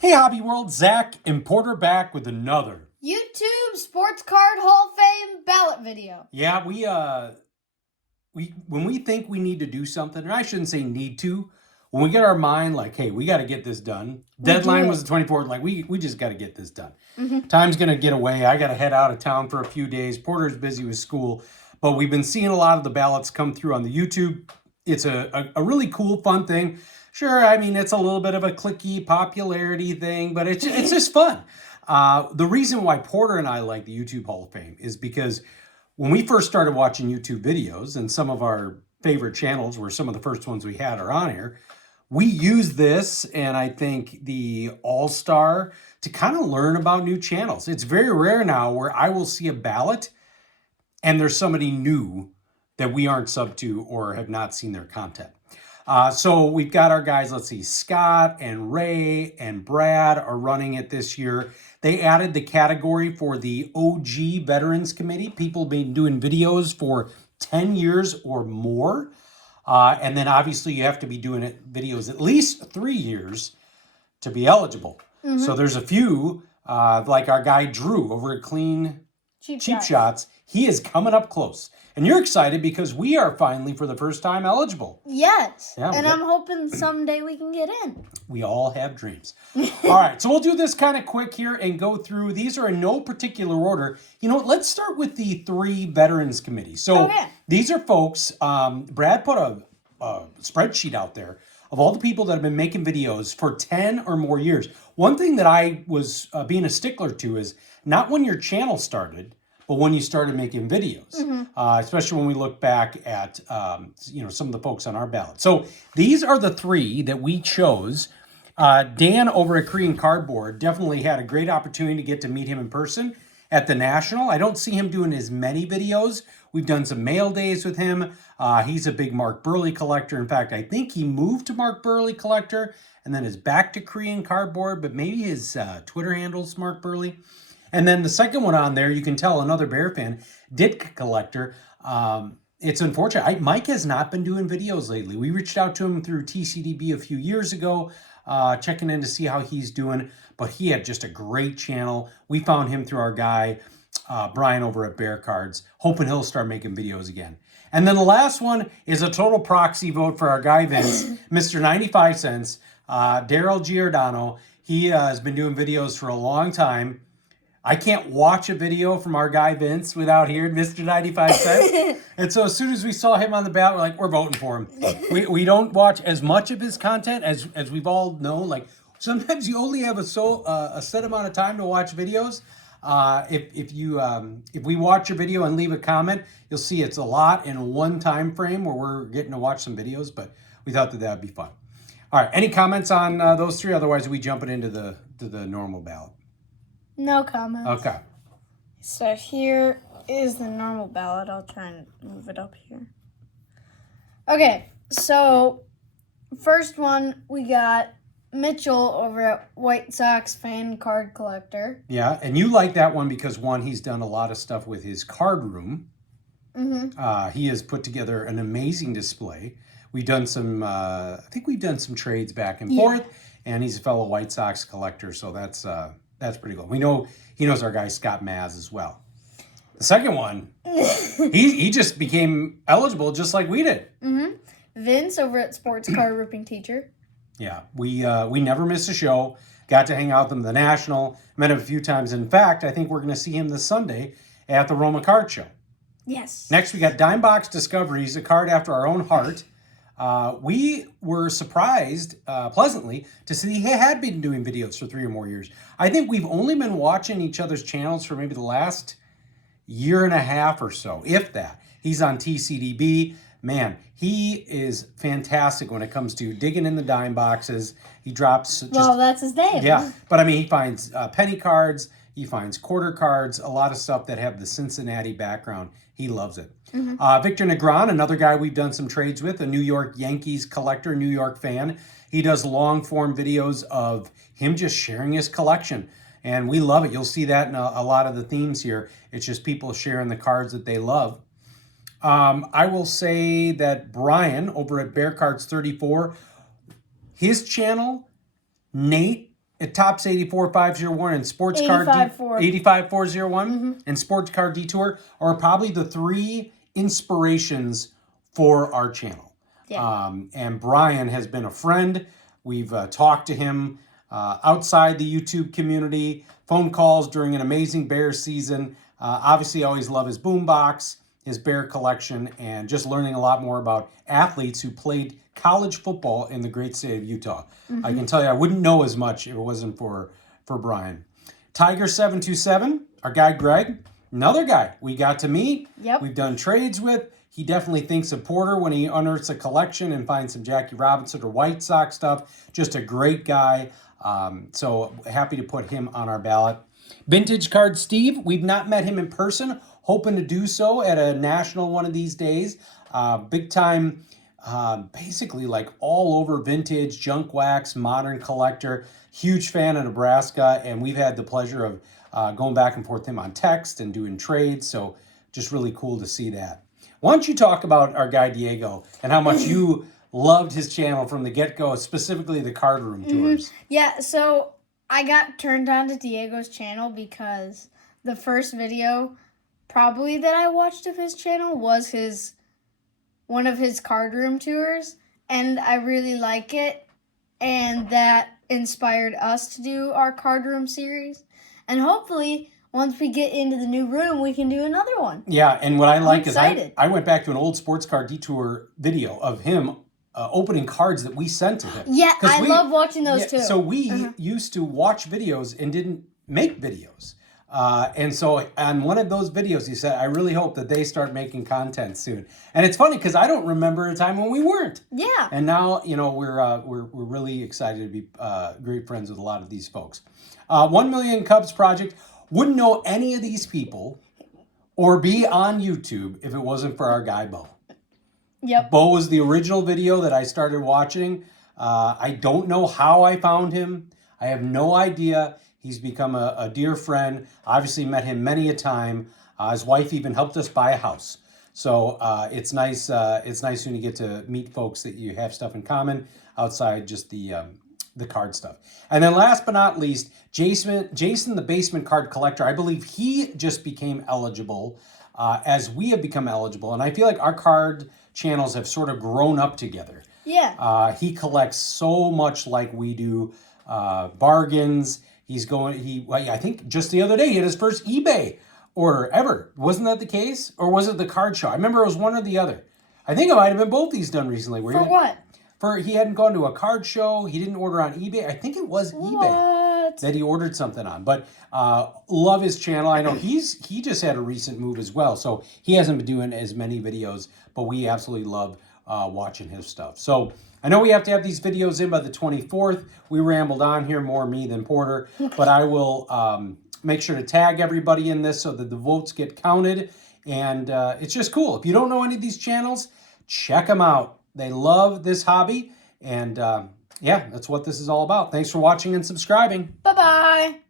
Hey Hobby World, Zach and Porter back with another YouTube Sports Card Hall of Fame ballot video. Yeah, we when we think we need to do something, and I shouldn't say need to, when we get our mind like, hey, we got to get this done. Deadline was the 24th, like we just got to get this done. Time's gonna get away. I got to head out of town for a few days. Porter's busy with school, but we've been seeing a lot of the ballots come through on the YouTube. It's a really cool, fun thing. Sure, I mean, it's a little bit of a clicky popularity thing, but it's just fun. The reason why Porter and I like the YouTube Hall of Fame is because when we first started watching YouTube videos, and some of our favorite channels were some of the first ones we had are on here, we use this and I think the All-Star to kind of learn about new channels. It's very rare now where I will see a ballot and there's somebody new that we aren't sub to or have not seen their content. So we've got our guys, let's see, Scott and Ray and Brad are running it this year. They added the category for the OG Veterans Committee. People been doing videos for 10 years or more. And then obviously you have to be doing videos at least 3 years to be eligible. So there's a few, like our guy Drew over at Clean Cheap Shots. He is coming up close. And you're excited because we are finally, for the first time, eligible. Yes. Yeah, and I'm hoping someday we can get in. We all have dreams. All right, so we'll do this kind of quick here and go through. These are in no particular order. You know what? Let's start with the 3 Veterans Committees. So these are folks, Brad put a spreadsheet out there of all the people that have been making videos for 10 or more years. One thing that I was being a stickler to is not when your channel started, but when you started making videos, especially when we look back at some of the folks on our ballot. So these are the 3 that we chose. Dan over at Korean Cardboard definitely had a great opportunity to get to meet him in person at the National. I don't see him doing as many videos. We've done some mail days with him. He's a big Mark Burley collector. In fact, I think he moved to Mark Burley collector and then is back to Korean Cardboard, but maybe his Twitter handle's Mark Burley. And then the second one on there, you can tell another Bear fan, Ditka collector. It's unfortunate. Mike has not been doing videos lately. We reached out to him through TCDB a few years ago, checking in to see how he's doing. But he had just a great channel. We found him through our guy, Brian over at Bear Cards, hoping he'll start making videos again. And then the last one is a total proxy vote for our guy Vince, Mr. 95 Cents, Daryl Giordano. He has been doing videos for a long time. I can't watch a video from our guy Vince without hearing Mr. 95 Cents. And so as soon as we saw him on the ballot, we're like, we're voting for him. We don't watch as much of his content as we've all known. Like sometimes you only have a set amount of time to watch videos. If we watch your video and leave a comment, you'll see it's a lot in one time frame where we're getting to watch some videos, but we thought that would be fun. All right, any comments on those 3? Otherwise, we jump it into the normal ballot. No comments. Okay. So here is the normal ballot. I'll try and move it up here. Okay, so first one we got Mitchell over at White Sox Fan Card Collector. Yeah, and you like that one because, one, he's done a lot of stuff with his card room. He has put together an amazing display. We've done some, I think we've done some trades back and forth, and he's a fellow White Sox collector, so that's pretty cool. We know he knows our guy Scott Maz as well. The second one, he just became eligible just like we did. Vince over at Sports Card Ripping Teacher. Yeah, we never miss a show. Got to hang out with him at the National. Met him a few times. In fact, I think we're going to see him this Sunday at the Roma Card Show. Yes. Next, we got Dimebox Discoveries, a card after our own heart. We were surprised, pleasantly, to see he had been doing videos for 3 or more years. I think we've only been watching each other's channels for maybe the last year and a half or so, if that. He's on TCDB. Man, he is fantastic when it comes to digging in the dime boxes. He drops well, that's his name. Yeah, but I mean, he finds penny cards, he finds quarter cards, a lot of stuff that have the Cincinnati background. He loves it. Victor Negron, another guy we've done some trades with, a New York Yankees collector, New York fan. He does long-form videos of him just sharing his collection, and we love it. You'll see that in a lot of the themes here. It's just people sharing the cards that they love. I will say that Brian over at Bear Cards 34, his channel, Nate at Tops 84501 and Sports Card 85401 and Sports Card Detour are probably the 3 inspirations for our channel. Yeah. And Brian has been a friend. We've talked to him outside the YouTube community, phone calls during an amazing Bears season. Obviously, I always love his boombox, his Bear collection, and just learning a lot more about athletes who played college football in the great state of Utah. I can tell you, I wouldn't know as much if it wasn't for Brian. Tiger727, our guy Greg, another guy we got to meet. Yep. We've done trades with. He definitely thinks of Porter when he unearths a collection and finds some Jackie Robinson or White Sox stuff. Just a great guy. So happy to put him on our ballot. Vintage Card Steve, we've not met him in person. Hoping to do so at a national one of these days. Big time, basically like all over vintage, junk wax, modern collector. Huge fan of Nebraska. And we've had the pleasure of going back and forth with him on text and doing trades. So just really cool to see that. Why don't you talk about our guy Diego and how much you loved his channel from the get-go, specifically the card room tours? Yeah, so I got turned on to Diego's channel because the first video probably that I watched of his channel was one of his card room tours, and I really like it, and that inspired us to do our card room series, and hopefully once we get into the new room, we can do another one. Yeah, and what I like is I went back to an old Sports Card Detour video of him opening cards that we sent to him. Yeah, I love watching those too. So we used to watch videos and didn't make videos. And so on one of those videos, he said, I really hope that they start making content soon. And it's funny because I don't remember a time when we weren't. Yeah. And now, you know, we're really excited to be great friends with a lot of these folks. 1 Million Cubs Project. Wouldn't know any of these people or be on YouTube if it wasn't for our guy, Bo. Yep. Bo was the original video that I started watching. I don't know how I found him. I have no idea. He's become a dear friend. Obviously met him many a time. His wife even helped us buy a house. So it's nice. It's nice when you get to meet folks that you have stuff in common outside just the card stuff. And then last but not least, Jason the Basement Card Collector. I believe he just became eligible as we have become eligible. And I feel like our card channels have sort of grown up together. Yeah. He collects so much like we do. Bargains. I think just the other day he had his first eBay order ever. Wasn't that the case? Or was it the card show? I remember it was one or the other. I think it might have been both he's done recently. For what? He hadn't gone to a card show. He didn't order on eBay. I think it was eBay that he ordered something on. But love his channel. I know he just had a recent move as well. So he hasn't been doing as many videos, but we absolutely love watching his stuff. So I know we have to have these videos in by the 24th. We rambled on here, more me than Porter. But I will make sure to tag everybody in this so that the votes get counted. And it's just cool. If you don't know any of these channels, check them out. They love this hobby, and yeah, that's what this is all about. Thanks for watching and subscribing. Bye-bye.